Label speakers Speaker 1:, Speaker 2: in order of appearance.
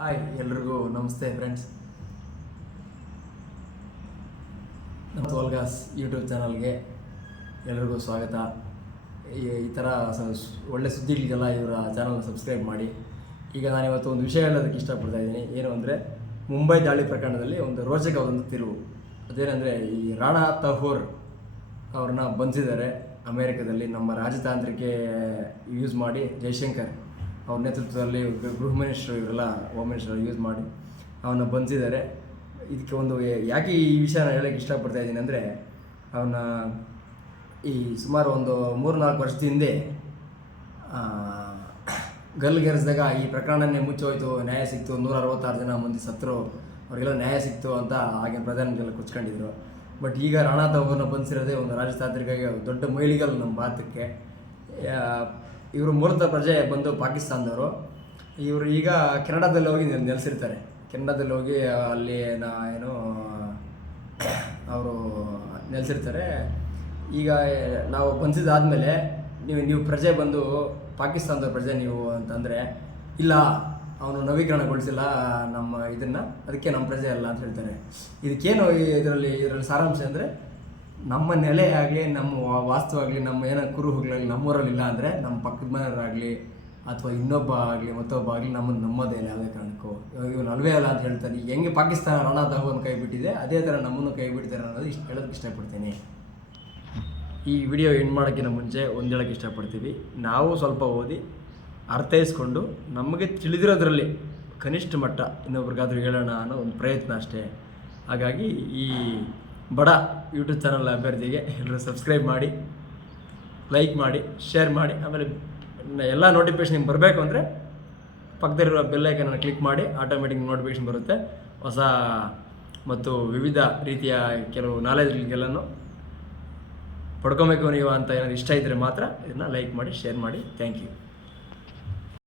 Speaker 1: Hi ಎಲ್ರಿಗೂ ನಮಸ್ತೆ friends ನಮ್ಮ ತೋಲ್ಗಾಸ್ ಯೂಟ್ಯೂಬ್ ಚಾನಲ್ಗೆ ಎಲ್ರಿಗೂ ಸ್ವಾಗತ. ಈ ಥರ ಒಳ್ಳೆ ಸುದ್ದಿಗಳಿಗೆಲ್ಲ ಇವರ ಚಾನಲ್ ಸಬ್ಸ್ಕ್ರೈಬ್ ಮಾಡಿ. ಈಗ ನಾನಿವತ್ತು ಒಂದು ವಿಷಯ ಹೇಳೋದಕ್ಕೆ ಇಷ್ಟಪಡ್ತಾ ಇದ್ದೀನಿ. ಏನು ಅಂದರೆ ಮುಂಬೈ ದಾಳಿ ಪ್ರಕರಣದಲ್ಲಿ ಒಂದು ರೋಚಕವಾದ ತಿರುವು. ಅದೇನೆಂದರೆ, ಈ ರಾಣಾ ತಹೋರ್ ಅವ್ರನ್ನ ಬಂಧಿಸಿದ್ದಾರೆ ಅಮೇರಿಕದಲ್ಲಿ. ನಮ್ಮ ರಾಜತಾಂತ್ರಿಕೆ ಯೂಸ್ ಮಾಡಿ ಜೈಶಂಕರ್. ಅವ್ರ ನೇತೃತ್ವದಲ್ಲಿ ಗೃಹ ಮಿನಿಸ್ಟರ್ ಇವರೆಲ್ಲ ಹೋಮ್ ಮಿನಿಸ್ಟರ್ ಯೂಸ್ ಮಾಡಿ ಅವನ್ನ ಬಂಧಿಸಿದ್ದಾರೆ. ಇದಕ್ಕೆ ಒಂದು ಯಾಕೆ ಈ ವಿಷಯ ನಾನು ಹೇಳೋಕ್ಕೆ ಇಷ್ಟಪಡ್ತಾ ಇದ್ದೀನಿ ಅಂದರೆ ಅವನ ಈ ಸುಮಾರು ಒಂದು ಮೂರು ನಾಲ್ಕು ವರ್ಷದ ಹಿಂದೆ ಗಲ್ಗೆರೆಸಿದಾಗ ಈ ಪ್ರಕರಣನೇ ಮುಚ್ಚೋಯ್ತು, ನ್ಯಾಯ ಸಿಕ್ತು ನೂರ ಅರವತ್ತಾರು ಜನ ಮಂದಿ ಸತ್ತರು, ಅವರಿಗೆಲ್ಲ ನ್ಯಾಯ ಸಿಕ್ತು ಅಂತ ಆಗಿನ ಪ್ರಧಾನಿಗೆಲ್ಲ ಕುಚ್ಕೊಂಡಿದ್ರು. ಬಟ್ ಈಗ ರಾಣಾ ತವರನ್ನ ಬಂದಿರೋದೇ ಒಂದು ರಾಜತಾಂತ್ರಿಕ ದೊಡ್ಡ ಮೈಲಿಗಲ್ ನಮ್ಮ ಭಾರತಕ್ಕೆ. ಇವರು ಮೂಲತಃ ಪ್ರಜೆ ಬಂದು ಪಾಕಿಸ್ತಾನದವರು. ಇವರು ಈಗ ಕೆನಡಾದಲ್ಲಿ ಹೋಗಿ ನೆಲ್- ನೆಲೆಸಿರ್ತಾರೆ. ಕೆನಡಾದಲ್ಲಿ ಹೋಗಿ ಅಲ್ಲಿ ನಾ ಏನು, ಅವರು ನೆಲೆಸಿರ್ತಾರೆ. ಈಗ ನಾವು ಬಂದಿದ್ದಾದಮೇಲೆ ನೀವು ನೀವು ಪ್ರಜೆ ಬಂದು ಪಾಕಿಸ್ತಾನದ ಪ್ರಜೆ ನೀವು ಅಂತಂದರೆ, ಇಲ್ಲ, ಅವನು ನವೀಕರಣಗೊಳಿಸಿಲ್ಲ ನಮ್ಮ ಇದನ್ನು, ಅದಕ್ಕೆ ನಮ್ಮ ಪ್ರಜೆ ಅಲ್ಲ ಅಂತ ಹೇಳ್ತಾರೆ. ಇದಕ್ಕೇನು ಇದರಲ್ಲಿ ಇದರಲ್ಲಿ ಸಾರಾಂಶ ಅಂದರೆ ನಮ್ಮ ನೆಲೆ ಆಗಲಿ, ನಮ್ಮ ವಾ- ವಾಸ್ತು ಆಗಲಿ, ನಮ್ಮ ಏನೋ ಕುರು ಹೋಗ್ಲಾಗಲಿ, ನಮ್ಮೂರಲ್ಲಿ ಇಲ್ಲ ಅಂದರೆ ನಮ್ಮ ಪಕ್ಕದ ಮನೆಯವರಾಗಲಿ ಅಥವಾ ಇನ್ನೊಬ್ಬ ಆಗಲಿ, ಮತ್ತೊಬ್ಬ ಆಗಲಿ ನಮ್ಮನ್ನು ನಮ್ಮದೇ ಇಲ್ಲ ಯಾವುದೇ ಕಾರಣಕ್ಕೂ. ಇವನು ಅಲ್ವೇ ಅಲ್ಲ ಅಂತ ಹೇಳ್ತಾರೆ. ಹೆಂಗೆ ಪಾಕಿಸ್ತಾನ ರಣ ದಾಹುವನ್ನು ಕೈ ಬಿಟ್ಟಿದೆ, ಅದೇ ಥರ ನಮ್ಮನ್ನು ಕೈ ಬಿಡ್ತಾರೆ ಅನ್ನೋದು ಇಷ್ಟು ಹೇಳೋದಕ್ಕೆ ಇಷ್ಟಪಡ್ತೀನಿ. ಈ ವಿಡಿಯೋ ಎಂಡ್ ಮಾಡೋಕ್ಕಿಂತ ಮುಂಚೆ ಒಂದು ಹೇಳೋಕ್ಕೆ ಇಷ್ಟಪಡ್ತೀವಿ. ನಾವು ಸ್ವಲ್ಪ ಓದಿ ಅರ್ಥೈಸ್ಕೊಂಡು ನಮಗೆ ತಿಳಿದಿರೋದ್ರಲ್ಲಿ ಕನಿಷ್ಠ ಮಟ್ಟ ಇನ್ನೊಬ್ರಿಗಾದ್ರೂ ಹೇಳೋಣ ಅನ್ನೋ ಒಂದು ಪ್ರಯತ್ನ ಅಷ್ಟೇ. ಹಾಗಾಗಿ ಈ ಬಡ ಯೂಟ್ಯೂಬ್ ಚಾನಲ್ ಅಭ್ಯರ್ಥಿಗೆ ಎಲ್ಲರೂ ಸಬ್ಸ್ಕ್ರೈಬ್ ಮಾಡಿ ಲೈಕ್ ಮಾಡಿ ಶೇರ್ ಮಾಡಿ, ಆಮೇಲೆ ಎಲ್ಲ ನೋಟಿಫಿಕೇಶನ್ ನಿಮ್ಗೆ ಬರಬೇಕು ಅಂದರೆ ಪಕ್ಕದಲ್ಲಿರೋ ಬೆಲ್ಲೈಕನನ್ನು ಕ್ಲಿಕ್ ಮಾಡಿ ಆಟೋಮೆಟಿಕ್ ನೋಟಿಫಿಕೇಶನ್ ಬರುತ್ತೆ. ಹೊಸ ಮತ್ತು ವಿವಿಧ ರೀತಿಯ ಕೆಲವು ನಾಲೆಜ್ಗಳಿಗೆಲ್ಲನೂ ಪಡ್ಕೊಬೇಕು ನೀವು ಅಂತ ಏನಾದ್ರು ಇಷ್ಟ ಇದ್ದರೆ ಮಾತ್ರ ಇದನ್ನು ಲೈಕ್ ಮಾಡಿ ಶೇರ್ ಮಾಡಿ. Thank you